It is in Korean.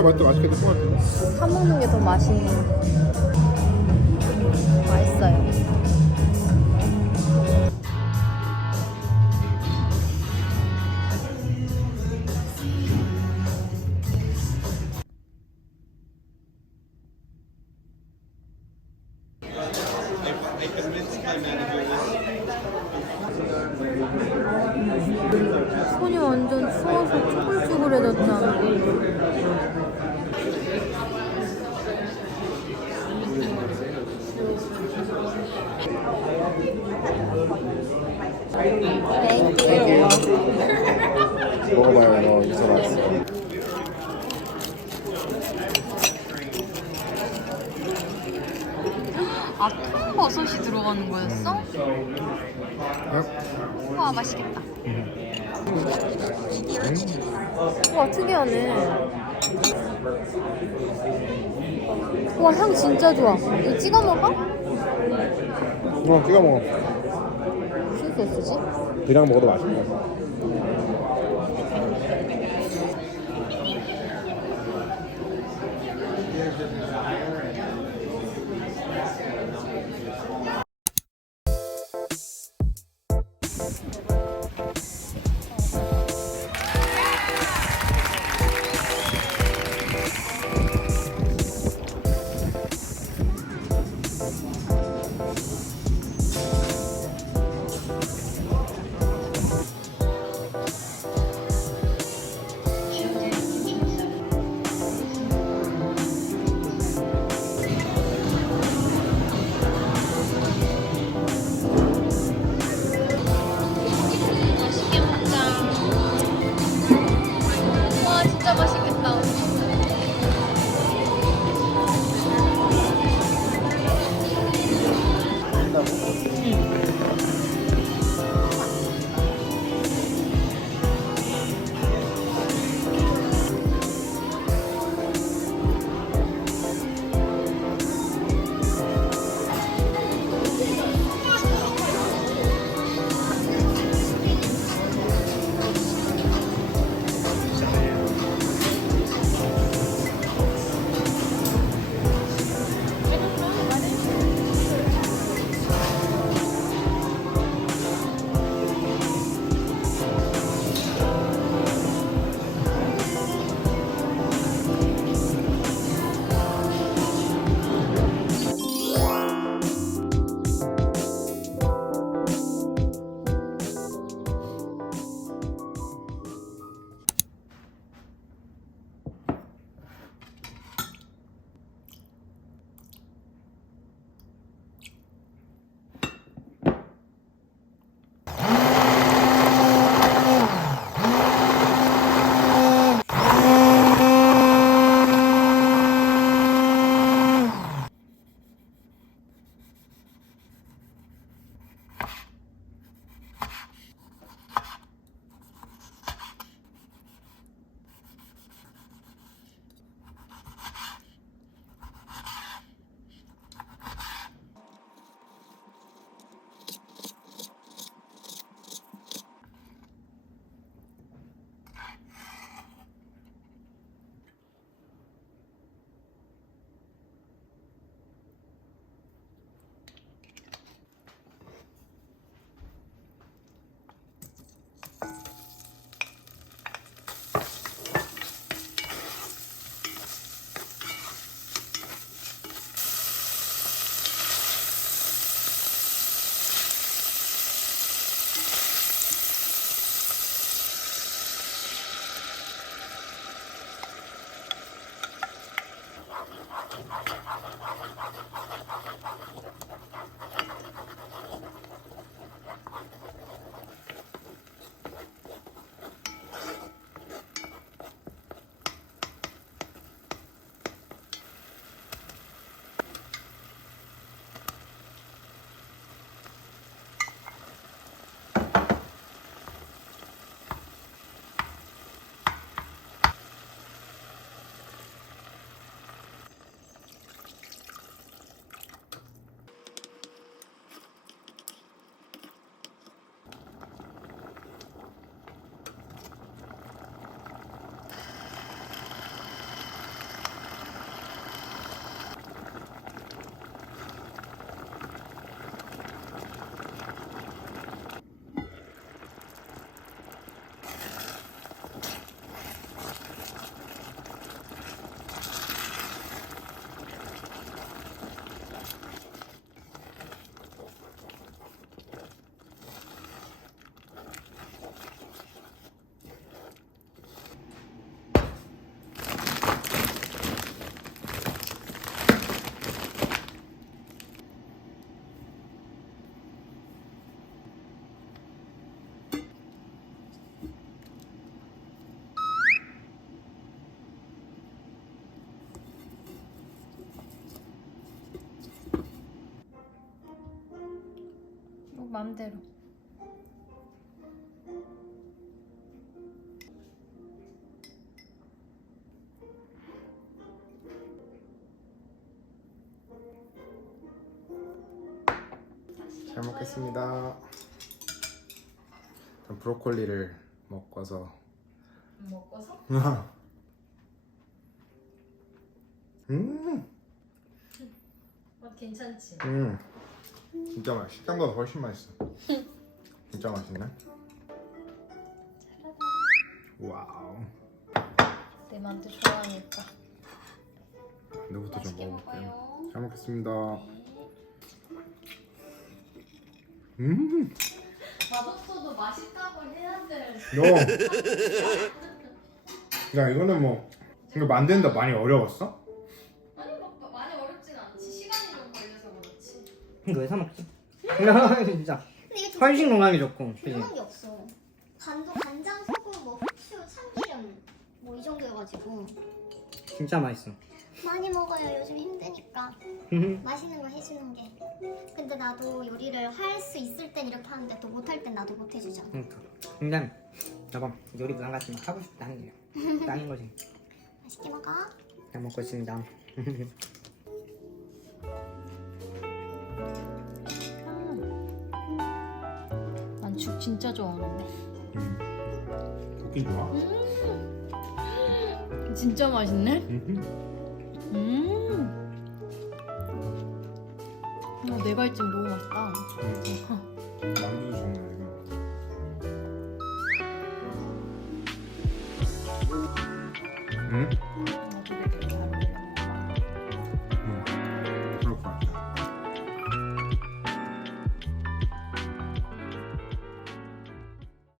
진짜 맛도 맛있게 될 것 같아. 사 먹는 게 더 맛있네. 맛있어요. 손이 완전 추워서 쭈글쭈글해졌잖아. 먹어봐요. 너 여기서 나왔어. 아, 통버섯이 들어가는 거였어? 우와, 맛있겠다. 우와, 특이하네. 우와, 향 진짜 좋아. 이거 찍어 먹어? 찍어 먹어. 무슨 소스지? 그냥 먹어도 맛있어. 맘대로. 잘 먹겠습니다. 일단 브로콜리를 먹어서. 먹어서? 괜찮지? 진짜 맛. 식당보다 훨씬 맛있어. 진짜 맛있네. 와우. 내 맘도 좋아하니까. 너부터 좀 맛있게 먹어볼게요. 먹어요. 잘 먹겠습니다. 맛없어도 맛있다고 해야 돼. 야 이거는 뭐 이거 만드는데 많이 어려웠어? 아니 막 많이 어렵진 않지. 시간이 좀 걸려서 그렇지. 이거 왜 사 먹지? 진짜 근데 이게 진짜 훨씬 건강에 좋고 그지? 별로한 게 없어. 간도 간장, 소금, 뭐 후추, 참기름 뭐 이 정도여가지고 진짜 맛있어. 많이 먹어요. 요즘 힘드니까 맛있는 거 해주는 게. 근데 나도 요리를 할 수 있을 땐 이렇게 하는데 또 못할 땐 나도 못 해주잖아. 그러니까 근데 여보 요리 부담 같은 거 하고 싶다 하는 게 짱인 거지. 맛있게 먹어. 잘 먹고 있습니다. 난 죽 진짜 좋아하는데. 굽기 좋아? 진짜 맛있네. 내가 했지면 너무 맛있다. 만두도 좋네 이거.